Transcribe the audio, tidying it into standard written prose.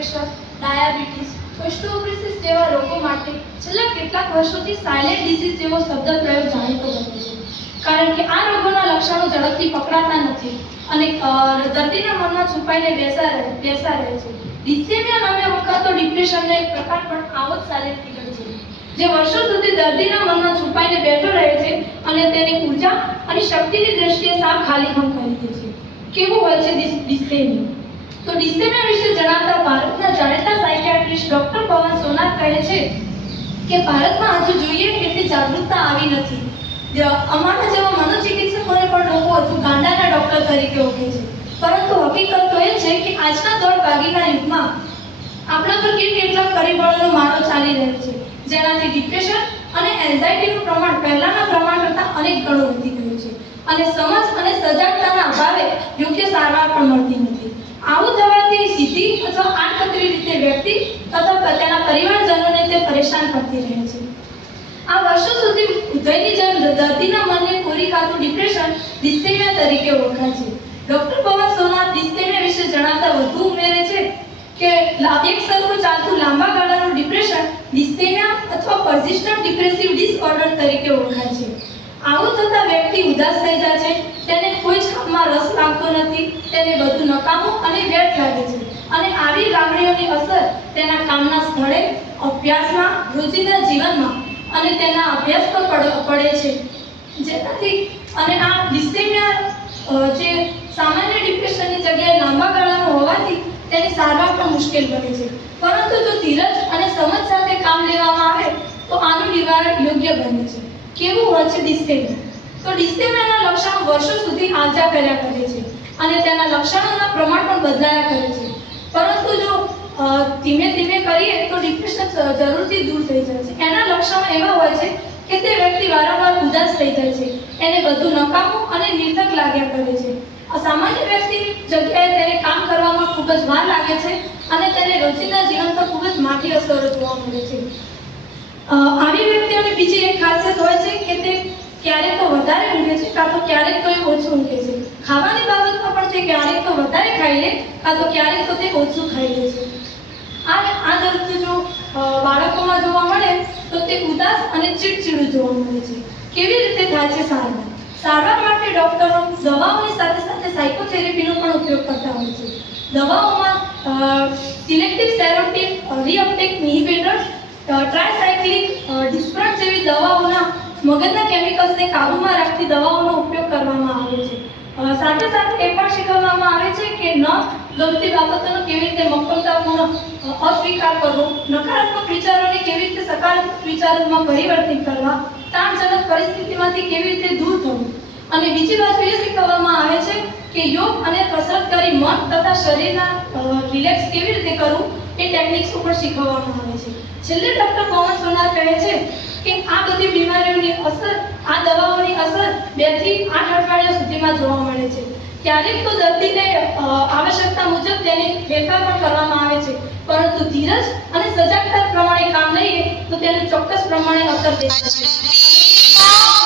Pressure, diabetes, osteoporosis જેવા રોગો માટે છેલ્લા કેટલાક વર્ષોથી સાયલેન્ટ ડિસીઝ જેવો શબ્દ પ્રયોગ જાણીતો બન્યો છે, કારણ કે આ રોગોના લક્ષણો ઝડપથી પકડાતા નથી અને દર્દીના મનમાં છુપાઈને બેસા રહે છે. ડિસ્થેમિયા નામે ઓળખાતો ડિપ્રેશનનો એક પ્રકાર પણ આવો જ સાયલેન્ટ કિલર છે, જે વર્ષો સુધી દર્દીના મનમાં છુપાઈને બેઠો રહે છે અને તેની ઉર્જા અને શક્તિની દ્રષ્ટિએ સાવ ખાલીપણ કરી દે છે. કેવું હોય છે ડિસ્થેમિયા? તો ડિસ્થેમિયા વિશે જણાવતા ભારતના જાણીતા સાયકિયાટ્રિસ્ટ ડોક્ટર પવન સોનાર કહે છે કે ભારતમાં હજુ જોઈએ એટલી જાગૃતતા આવી નથી. અમારા જેવા મનોચિકિત્સકોને પણ લોકો હજુ ગાંડાના ડોક્ટર તરીકે ઓળખે છે, પરંતુ હકીકત તો એ છે કે આજના દોડભાગીના યુગમાં આપણા પર કેટલાક પરિબળોનો મારો ચાલી રહ્યો છે, જેનાથી ડિપ્રેશન અને એન્ઝાઇટીનું પ્રમાણ પહેલાના પ્રમાણ કરતાં અનેક ગણું વધી ગયું છે અને સમજ અને સજાગતાના અભાવે યોગ્ય સારવાર પણ મળતી નથી. આવું થવાથી સીધી અથવા આડકતરી રીતે વ્યક્તિ અથવા તેના પરિવારજનોને તે પરેશાન કરતી રહે છે. આ વર્ષો સુધી ઉદયની જેમ દર્દીના મનને કોરી ખાતું ડિપ્રેશન ડિસ્થેમિયા તરીકે ઓળખાય છે. ડોક્ટર પવન સોનાર ડિસ્થેમિયા વિશે જણાવતા વધુ ઉમેરે છે કે એક સરખું ચાલતું લાંબા ગાળાનું ડિપ્રેશન ડિસ્થેમિયા અથવા પર્સિસ્ટન્ટ ડિપ્રેસિવ ડિસઓર્ડર તરીકે ઓળખાય છે. આવું થતાં વ્યક્તિ ઉદાસ થઈ જાય છે, તેને કોઈ જ કામમાં રસ લાગતો નથી, તેને બધું નકામું અને વ્યર્થ લાગે છે અને આવી લાગણીઓની અસર તેના કામના સ્થળે, અભ્યાસમાં, રોજિંદા જીવનમાં અને તેના અભ્યાસ પર પડે છે. જેનાથી અને આ ડિસ્થેમિયા જે સામાન્ય ડિપ્રેશનની જગ્યાએ લાંબા ગાળાનું હોવાથી તેની સારવાર પણ મુશ્કેલ બને છે, પરંતુ જો ધીરજ અને સમજ સાથે કામ લેવામાં આવે તો આનું નિવારણ યોગ્ય બને છે. કેવું હોય છે ડિસ્થેમિયા? તો ડિસ્થેમિયાના લક્ષણો વર્ષો સુધી આજા કર્યા કરે છે અને તેના લક્ષણોના પ્રમાણ પણ બદલાયા કરે છે, પરંતુ જો ધીમે ધીમે કરીએ તો ડિપ્રેશન જરૂરથી દૂર થઈ જાય છે. એના લક્ષણો એવા હોય છે કે તે વ્યક્તિ વારંવાર ઉદાસ થઈ જાય છે, એને બધું નકામું અને નિર્થક લાગ્યા કરે છે. સામાન્ય વ્યક્તિની જગ્યાએ તેને કામ કરવામાં ખૂબ જ વાર લાગે છે અને તેને રોજિંદા જીવન પર ખૂબ જ માઠી અસરો જોવા મળે છે. આવી વ્યક્તિઓની બીજી એક ખાસિયત હોય છે કે તે ક્યારેક તો વધારે ઊંઘે છે, કાં તો ક્યારેક તો એ ઓછું ઊંઘે છે. ખાવાની બાબતમાં પણ તે ક્યારેક તો વધારે ખાઈ લે, કાં તો ક્યારેક તો તે ઓછું ખાઈ લે છે. આ દર્દ જો બાળકોમાં જોવા મળે તો તે ઉદાસ અને ચીડચીડું જોવા મળે છે. કેવી રીતે થાય છે સારવાર? સારવાર માટે ડોક્ટરો દવાઓની સાથે સાથે સાયકોથેરેપીનો પણ ઉપયોગ કરતા હોય છે. દવાઓમાં સિલેક્ટિવ સેરોટિવ રીઅપટેક ઇન્હિબિટર્સ, ટ્રાયસાયક્લિક ડિસ્પ્રટ જેવી દવાઓના મગજના કેમિકલ્સને કાબૂમાં રાખતી દવાઓનો ઉપયોગ કરવામાં આવે છે. સાથે સાથે એ પણ શીખવવામાં આવે છે કે ન ગમતી બાબતોનો કેવી રીતે મક્કમતાપૂર્ણ અસ્વીકાર કરવો, નકારાત્મક વિચારોને કેવી રીતે સકારાત્મક વિચારોમાં પરિવર્તિત કરવા, તાણજનક પરિસ્થિતિમાંથી કેવી રીતે દૂર થવું. અને બીજી બાજુ એ શીખવવામાં આવે છે કે યોગ અને કસરત કરી મન તથા શરીરના રિલેક્સ કેવી રીતે કરવું એ ટેકનિક્સ ઉપર શીખવવામાં આવે છે. છેલ્લે ડોક્ટર પવન સોનાર કહે છે કે આ બધી બીમારીઓની અસર, આ દવાઓની અસર 2 થી 8 અઠવાડિયા સુધીમાં જોવા મળે છે. ક્યારેક તો દર્દીને આવશ્યકતા મુજબ તેની ફેરફાર પણ કરવામાં આવે છે, પરંતુ ધીરજ અને સજાગતા પ્રમાણે કામ લઈએ તો તેને ચોક્કસ પ્રમાણે અસર દેખાય છે.